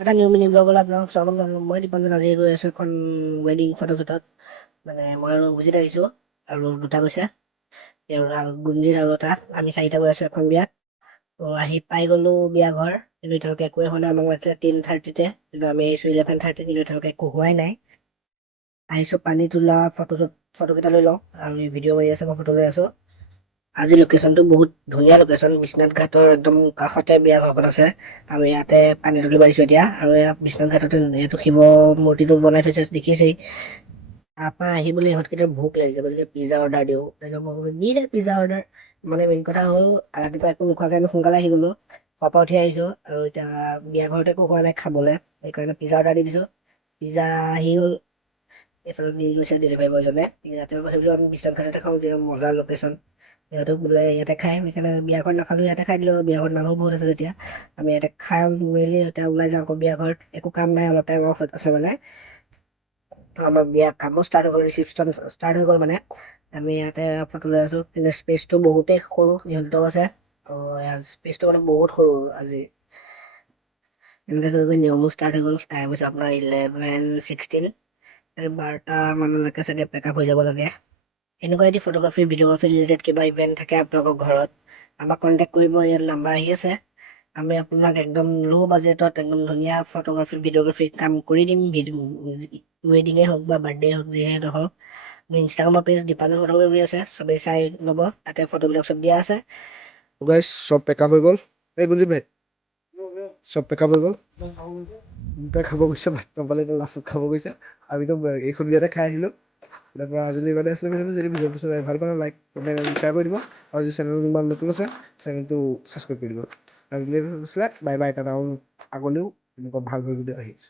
এটা new mini ব্লগলৈ আপোনালোক স্বাগতম জনালোঁ। মই দীপাঞ্জন আজি গৈ আছোঁ এখন ৱেডিং ফটোশ্বুটত। মানে মই আৰু অভিজিত আহিছোঁ আৰু দুটা গৈছে গুঞ্জিত আৰু এটা আমি চাৰিটা গৈ আছোঁ এখন বিয়াত। আহি পাই গ'লোঁ বিয়া ঘৰ, কিন্তু এতিয়ালৈকে একোৱে হোৱা নাই। আমাক মাতিছে 10:30তে, কিন্তু আমি আহিছোঁ 11:30, কিন্তু এতিয়ালৈকে একো হোৱাই নাই। আহিছোঁ পানী তোলা ফটোকেইটা লৈ লওঁ। আমি ভিডিঅ' মাৰি আছোঁ, মই ফটো লৈ আছোঁ। আজি লোকেশ্যনটো বহুত ধুনীয়া লোকেশ্যন, বিশ্বনাথ ঘাটৰ একদম কাষতে বিয়া ঘৰখন আছে। আমি ইয়াতে পানী তুলিব আহিছোঁ এতিয়া, আৰু ইয়াত বিশ্বনাথ ঘাটতে এইটো শিৱ মূৰ্তিটো বনাই থৈছে দেখিছেই। তাৰপৰা আহি বুলি ইহঁতকেইটাৰ ভোক লাগিছে, গতিকে পিজ্জা অৰ্ডাৰ দিওঁ। তাৰপিছত মই বোলো দি দে পিজ্জা অৰ্ডাৰ। মানে মেইন কথা হ'ল ৰাতিপুৱা একো নোখোৱাকৈ আমি সোনকালে আহি গ'লোঁ, শুৱাৰ পৰা উঠি আহিছোঁ, আৰু এতিয়া বিয়া ঘৰত একো খোৱা নাই খাবলৈ, সেইকাৰণে পিজ্জা অৰ্ডাৰ দি দিছোঁ। পিজ্জা আহি গ'ল, এইফালে দি গৈছে ডেলিভাৰী বয়জনে। ইয়াতে ভাবিলোঁ আমি বিশ্বনাথ ঘাটতে খাওঁ, যিহেতু মজা লোকেশ্যন। সিহঁতক বোলে ইয়াতে খাই, সেইকাৰণে বিয়াঘৰত নাখালোঁ, ইয়াতে খাই দিলোঁ। বিয়াঘৰত মানুহ বহুত আছে যেতিয়া আমি ইয়াতে খাই মেলি এতিয়া ওলাই যাওঁ আকৌ বিয়া ঘৰত। একো কাম নাই, অলপ টাইম অফ আছে মানে। আমাৰ বিয়া কামো ষ্টাৰ্ট হৈ গ'ল, ৰিচিপশ্যন ষ্টাৰ্ট হৈ গ'ল মানে। আমি ইয়াতে ফটো লৈ আছোঁ, কিন্তু স্পেচটো বহুতেই সৰু সিহঁতৰ আছে। স্পেচটো মানে বহুত সৰু আজি। এনেকৈ গৈ নিয়মো ষ্টাৰ্ট হৈ গ'ল। টাইম হৈছে আপোনাৰ 11:16। 12টা মানলৈকে চাগে পেকআপ হৈ যাব লাগে। এনেকুৱা যদি ফটোগ্ৰাফী ভিডিঅ'গ্ৰাফী ৰিলেটেড কিবা ইভেণ্ট থাকে আপোনালোকৰ ঘৰত, আমাক কণ্টেক্ট কৰিব। ইয়াত নাম্বাৰ আহি আছে। আমি আপোনাক একদম ল' বাজেটত একদম ধুনীয়া ফটোগ্ৰাফী ভিডিঅ'গ্ৰাফী কাম কৰি দিম। ৱেডিঙে হওক বা বাৰ্থডে হওক, যিহে নহওক। মোৰ ইনষ্টাগ্ৰামৰ পেজ দীপাঞ্জন ফটোগ্ৰাফী আছে, চবেই চাই ল'ব, তাতে ফটোবিলাক চব দিয়া আছে। গাইজ চব পেকআপ হৈ গ'ল। এই গুঞ্জিত ভাই চব পেকআপ হৈ গ'ল। দুটাই খাব গৈছে, ভাত নাপালে লাষ্টত খাব গৈছে। আমিতো এইখন বিয়াতে খাই আহিলোঁ। তাৰপৰা আজি ইমানে আছিলে। যদি ভিডিঅ'টো চাই ভাল পালে লাইক কমেণ্ট আৰু শ্বেয়াৰ কৰি দিব, আৰু যদি চেনেলটো ইমান নতুন আছে চেনেলটো ছাবস্ক্ৰাইব কৰি দিব। Bye bye, Tata. আগলৈও এনেকুৱা ভাল ভিডিঅ' আহি আছে।